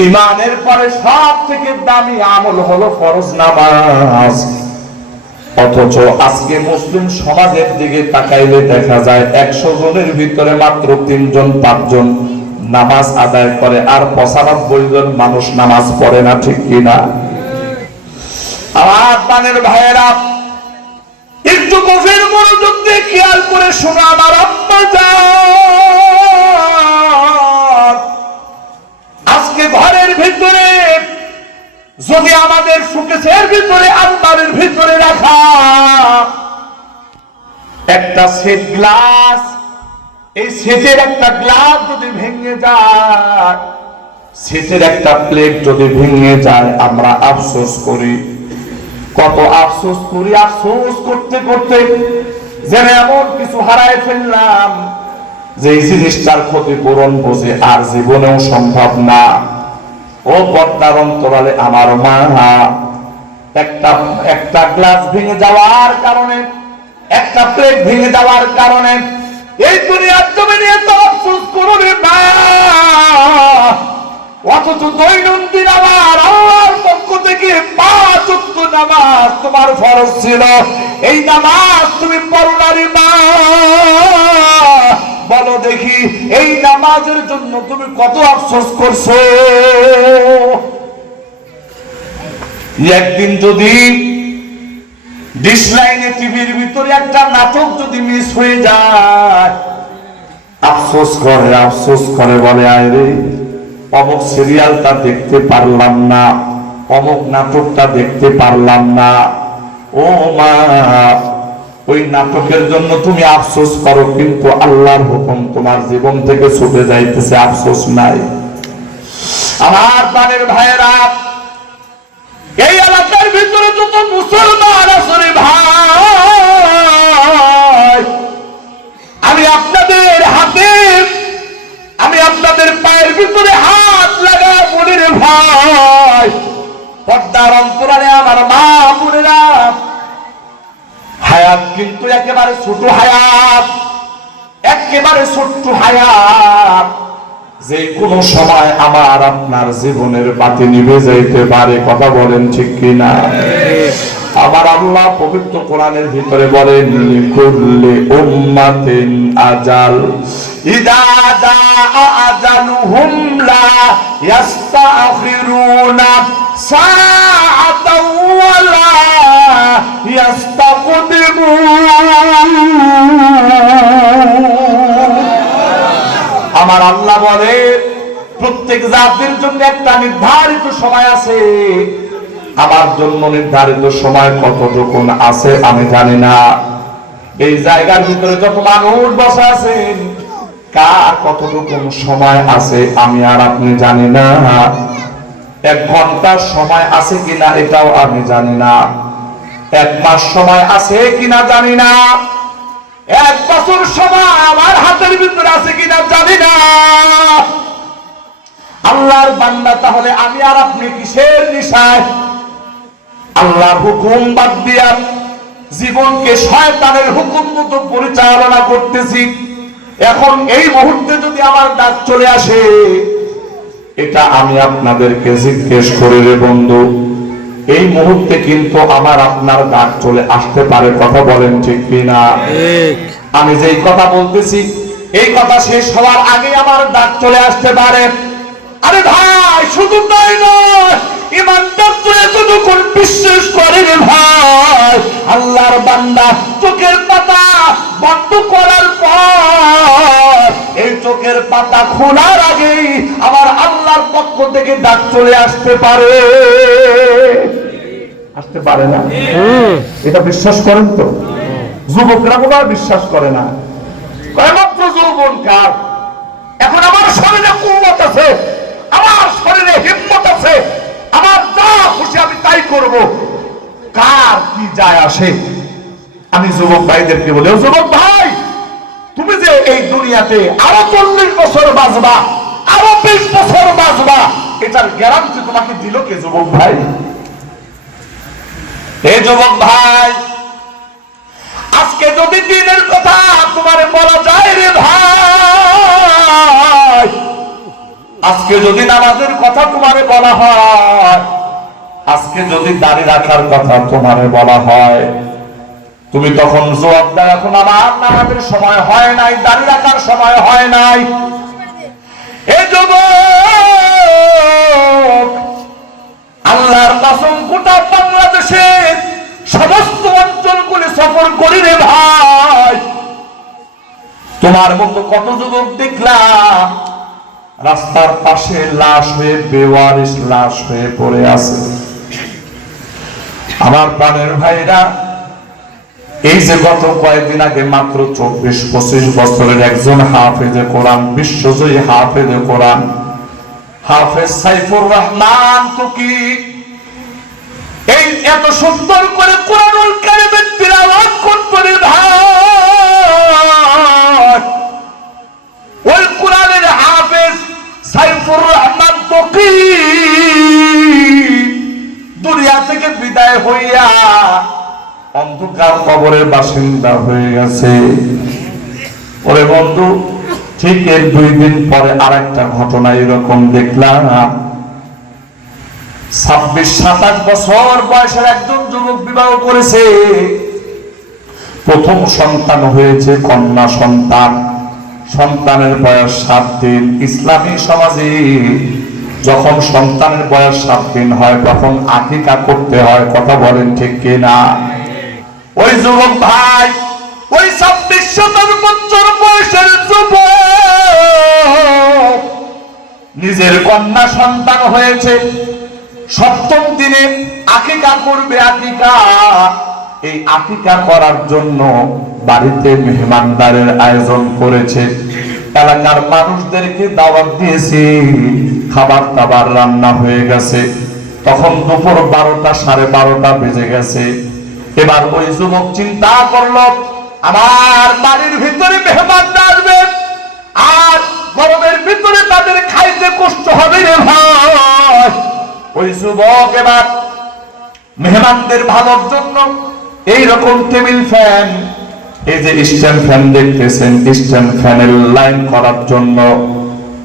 ইমানের পরে সব থেকে দামি আমল হলো ফরজ নামাজ অথচ আজকে মুসলিম সমাজের দিকে তাকাইলে দেখা যায় একশো জনের ভিতরে মাত্র তিনজন, পাঁচজন নামাজ আদায় করে, আর পঁচানব্বই জন মানুষ নামাজ পড়ে না, ঠিক কিনা আমার ভাইয়েরা, একটু গভীর মনোযোগ দিয়ে খেয়াল করে শোনা আমার আম্মা যান। যদি আমাদের সুকেশের ভিতরে আলমারির ভিতরে রাখা, একটা সেট গ্লাস এই সেটের একটা গ্লাস যদি ভেঙে যায়, সেটের একটা প্লেট যদি ভেঙে যায়, আমরা আফসোস করি। কত আফসোস করি, আফসোস করতে করতে যেন এমন কিছু হারায় ফেললাম, যে জিনিসটার ক্ষতিপূরণ বুঝে আর জীবনেও সম্ভব না। ও পদ্মার অন্তরালে আমার মা। একটা একটা গ্লাস ভেঙে যাওয়ার কারণে, একটা প্লেট ভেঙে যাওয়ার কারণে এই দুনিয়ার জমিনে এত আফসোস করবে মা। অথচ দৈনন্দিন আমার আল্লাহর পক্ষ থেকে পাঁচ উক্ত নামাজ তোমার ফরজ ছিল। এই নামাজ তুমি পড়ো না রে মা। বলো দেখি, এই নামাজের জন্য তুমি কত আফসোস করছ? একদিন যদি ডিশ লাইনে টিভির ভিতরে একটা নাটক যদি মিস হয়ে যায়, আফসোস করে আফসোস করে বলে, আয় রে, অমুক সিরিয়ালটা দেখতে পারলাম না, অমুক নাটকটা দেখতে পারলাম না। ও মা ওই নাটকের জন্য তুমি আফসোস করো, কিন্তু আল্লাহর হুকুম তোমার জীবন থেকে ছুটে যাইতেছে, আফসোস নাই। আমার প্রাণের ভাইয়েরা, এই এলাকার ভিতরে যত মুসলমান আছে ভাই, আমি আপনাদের হাতে, আমি আপনাদের পায়ের ভিতরে হাত লাগা বলি রে ভাই, পর্দার অন্তরালে আমার মা বোনেরা হায়াত, কিন্তু একেবারে ছোট হায়াত, একেবারে ছোট্ট হায়াত, যে কোনো সময় আমার আপনার জীবনের বাতি নিভে যাইতে পারে, কথা বলেন ঠিক কিনা? আমার আল্লাহ পবিত্র কোরআনের ভিতরে বলেন, লিকুল্লি উম্মাতিন আজাল, ইদা জাআ আজালুহুম লা ইস্তাখিরুনা আমার আল্লাহ বলে, প্রত্যেক জাতির জন্য একটা নির্ধারিত সময় আছে। আমার জন্য নির্ধারিত সময় কতটুকু আছে আমি জানি না। এই জায়গার ভিতরে যত মানুষ বসে আছেন কার কতটুকু সময় আছে আমি আর আপনি জানি না। এক ঘণ্টার সময় আছে কিনা এটাও আমি জানি না। এক মাস সময় আছে কিনা জানি না। এক বছর সময় আমার হাতের ভিতরে আছে কিনা জানি না। আল্লাহর বান্দা তাহলে আমি আর আপনি কিসের নিশায়? আল্লাহর হুকুম বাদ দিয়া জীবনকে শয়তানের হুকুম মতো পরিচালনা করতেছি। এখন এই মুহূর্তে যদি আমার ডাক চলে আসে এটা আমি আপনাদেরকে জিজ্ঞেস করি রে বন্ধু এই মুহূর্তে কিন্তু আমার আপনার ডাক চলে আসতে পারে কথা বলেন ঠিক কিনা? আমি যেই কথা বলতেছি এই কথা শেষ হওয়ার আগে আমার ডাক চলে আসতে পারে। আরে ভাই শুধু তাই নয় ইমানদার তো এতটুকুন বিশ্বাস করে রে ভাই আল্লাহর বান্দা চোখের পাতা বন্ধ করার পর এই চোখের পাতা খোলার আগেই আমার আল্লাহর পক্ষ থেকে ডাক চলে আসতে পারে। আসতে পারে না। এটা বিশ্বাস করেন তো? যুবকরা কোনো বিশ্বাস করে না। কয়মাত্র যৌবন কার? এখন আমার শরীরে কুমত আছে আমার শরীরে হিম্মত আছে আমার যা খুশি আমি তাই করব। কার কি যায় আসে? আমি যুবক ভাইদেরকে বলে যুবক ভাই তুমি যে এই দুনিয়াতে আরও চল্লিশ বছর বাঁচবা আরও বিশ বছর বাঁচবা। এটার গ্যারান্টি তোমাকে দিল কে যুবক ভাই? হে যুবক ভাই, আজকে যদি দিনের কথা তোমার বলা যায় রে ভাই, আজকে যদি নামাজের কথা তোমারে বলা হয়, আজকে যদি দাড়ি রাখার কথা তোমারে বলা হয়, তুমি তখন জবাব দাও, এখন আমার নামাজের সময় হয় নাই, দাড়ি রাখার সময় হয় নাই। যুবক, আল্লাহর কসম, গোটা বাংলাদেশের সমস্ত অঞ্চলগুলি সফর করি রে ভাই। তোমার মতো কত যুবক দেখলাম, রাস্তার পাশে লাশ হয়ে, বেওয়ারিশ লাশ হয়ে পড়ে আছে। আমার প্রাণের ভাইরা এই যে গত কয়েকদিন আগে মাত্র চব্বিশ, পঁচিশ বছরের একজন হাফেজে কোরআন, বিশ্বজয়ী হাফেজে কোরআন, হাফেজ সাইফুর রহমান তুকি এই এত সুন্দর করে কোরআনুল কারিমের তিলাওয়াত কবরের বাসিন্দা হয়ে গেছে। ওরে বন্ধু, ঠিক এর দুই দিন পরে আর একটা ঘটনা এরকম দেখলাম। ছাব্বিশ, সাতাশ বছর বয়সের একজন যুবক বিবাহ করেছে। প্রথম সন্তান হয়েছে কন্যা সন্তান। সন্তানের বয়স সাত দিন। ইসলামী সমাজে যখন সন্তানের বয়স সাত দিন হয়, তখন আকিকা করতে হয়, কথা বলেন ঠিক কিনা? ওই যুবক ভাই, ওই ছাব্বিশ সাতাশ বছর বয়সের যুবক। নিজের কন্যা সন্তান হয়েছে। সপ্তম দিনে আকিকা করবে আকিকা। এই আকিকা করার জন্য বাড়িতে মেহমানদারের আয়োজন করেছে। এলাকার মানুষদেরকে দাওয়াত দিয়েছে। খাবার দাবার রান্না হয়ে গেছে। তখন দুপুর বারোটা, সাড়ে বারোটা বেজে গেছে। এবার ওই যুবক চিন্তা করল, আমার বাড়ির ভিতরে মেহমান আসবে, আর গরমের ভিতরে তাদের খাইতে কষ্ট হবে রে ভাই। ওই যুবক এবার মেহমানদের ভালোর জন্য এই রকম টেবিল ফ্যান, এই যে স্ট্যান্ড ফ্যান দেখতেছেন স্ট্যান্ড ফ্যানের লাইন করার জন্য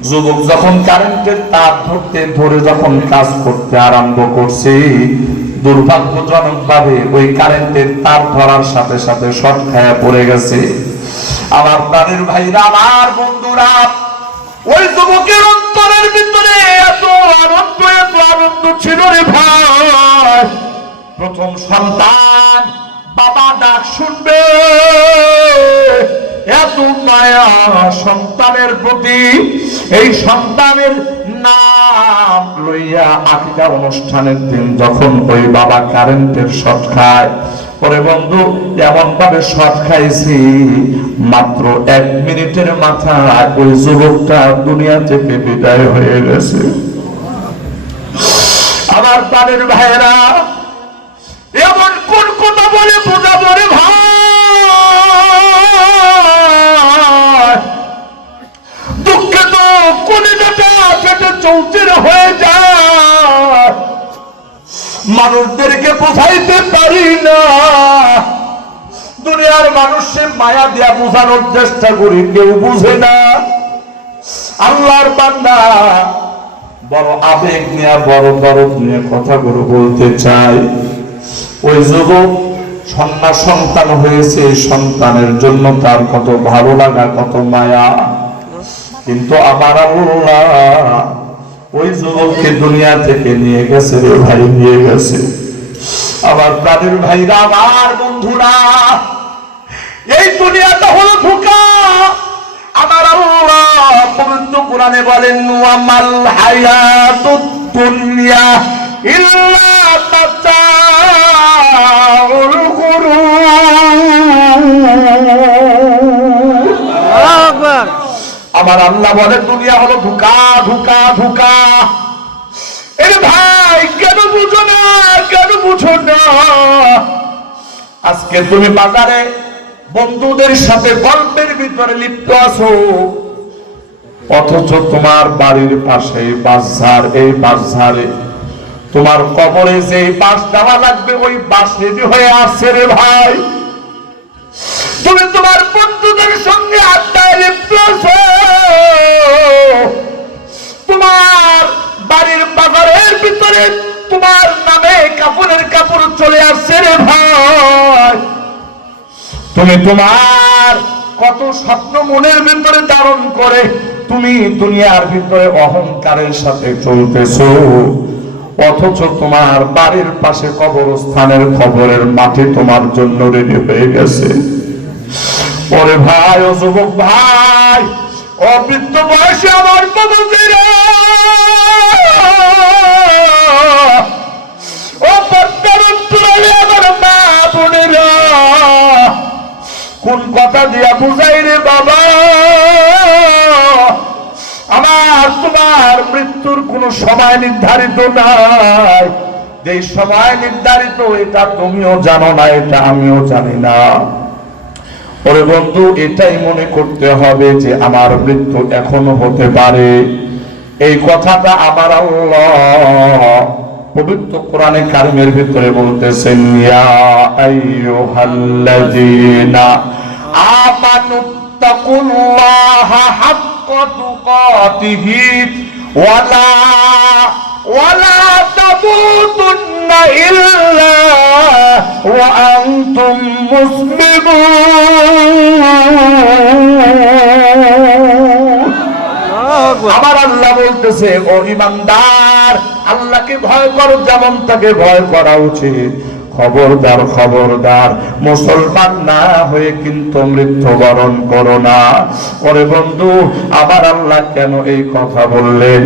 যুবক যখন কারেন্টের তার ধরতে ধরে যখন কাজ করতে আরম্ভ করছে দুর্ভাগ্যজনক ভাবে ওই কারেন্টের তার ধরার সাথে সাথে শর্ট খায়া পড়ে গেছে। আমার প্রাণের ভাইরা, আমার বন্ধুরা, ওই যুবকের অন্তরের ভিতরে এত আনন্দ এত আনন্দ ছিল রে ভাই। প্রথম সন্তান, বাবা ডাক শুনবে। এত মায়া সন্তানের প্রতি, এই সন্তানের নাম লইয়া আকিকা অনুষ্ঠানের দিন যখন ওই বাবা কারেন্টের শট খায় পরে বন্ধু এমন ভাবে শট খাইছি, মাত্র এক মিনিটের মাথায় ওই যুবকটা দুনিয়া থেকে বিদায় হয়ে গেছে। আমার প্রাণের ভাইয়েরা, এমন কোন কথা বলে বোঝাবো রে ভাই? চৌচির হয়ে যায়। মানুষদেরকে বোঝাইতে পারি না। দুনিয়ার মানুষের মায়া দিয়া বোঝানোর চেষ্টা করি, কেউ বুঝে না। আল্লাহর বান্দা বড় আবেগ নিয়ে, বড় দরদ নিয়ে কথাগুলো বলতে চাই ওই যুবক সন্না সন্তান হয়েছে সন্তানের জন্য তার কত ভালো লাগা, কত মায়া। কিন্তু আমার আল্লাহ ওই যুবককে দুনিয়া থেকে নিয়ে গেছে রে ভাই, নিয়ে গেছে। আমার প্রাণের ভাইরা, আমার বন্ধুরা, এই দুনিয়াটা হলো ধোকা। আমার আল্লাহ পবিত্র কোরআনে বলেন, ওয়ামাল হায়াতুদ দুনিয়া ইল্লা মাতাউল গুরুর আমার আল্লাহ বলে দুনিয়া হলো ধোকা ধোকা ধোকা। এর ভাই, কেন বুঝো না, কেন বুঝো না? আজকে তুমি বাজারে বন্ধুদের সাথে গল্পের ভিতরে লিপ্ত আছো। অথচ তোমার বাড়ির পাশে বাসঝাড় এই বাসঝাড়ে তোমার কবরে যে বাস দেওয়া লাগবে, ওই বাস রেডি হয়ে আসছে রে ভাই। তুমি তোমার বন্ধুদের তোমার কত স্বপ্ন মনের ভিতরে ধারণ করে তুমি দুনিয়ার ভিতরে অহংকারের সাথে চলতেছো। অথচ তোমার বাড়ির পাশে কবরস্থানের খবরের মাঠে তোমার জন্য রেডি হয়ে গেছে। পরে ভাই, ও যুবক ভাই অবৃত্ত বয়সে আমার বাবুজিরা কোন কথা দিয়া বুঝাই রে বাবা? আমার তোমার মৃত্যুর কোন সময় নির্ধারিত নাই। যে সময় নির্ধারিত, এটা তুমিও জানো না, এটা আমিও জানি না। ওরে বন্ধু, এটাই মনে করতে হবে যে আমার মৃত্যু এখনও হতে পারে। এই কথাটা আমার আল্লাহ পবিত্র কোরআনে কারিমের ভিতরে বলতেছেন ইয়া আইয়ুহাল্লাযীনা আমানুত্তাকুল্লাহা হাক্কা তুকাতিহি ওয়ালা ওয়ালা তামুতুন্না ইল্লা ওয়া আনতুম মুসলিমুন। আমার আল্লাহ বলতেছে ও ইমানদার আল্লাহকে ভয় করো, যেমন তাকে ভয় করা উচিত। খবরদার খবরদার, মুসলমান না হয়ে কিন্তু মৃত্যুবরণ করো না। ওরে বন্ধু, আবার আল্লাহ কেন এই কথা বললেন?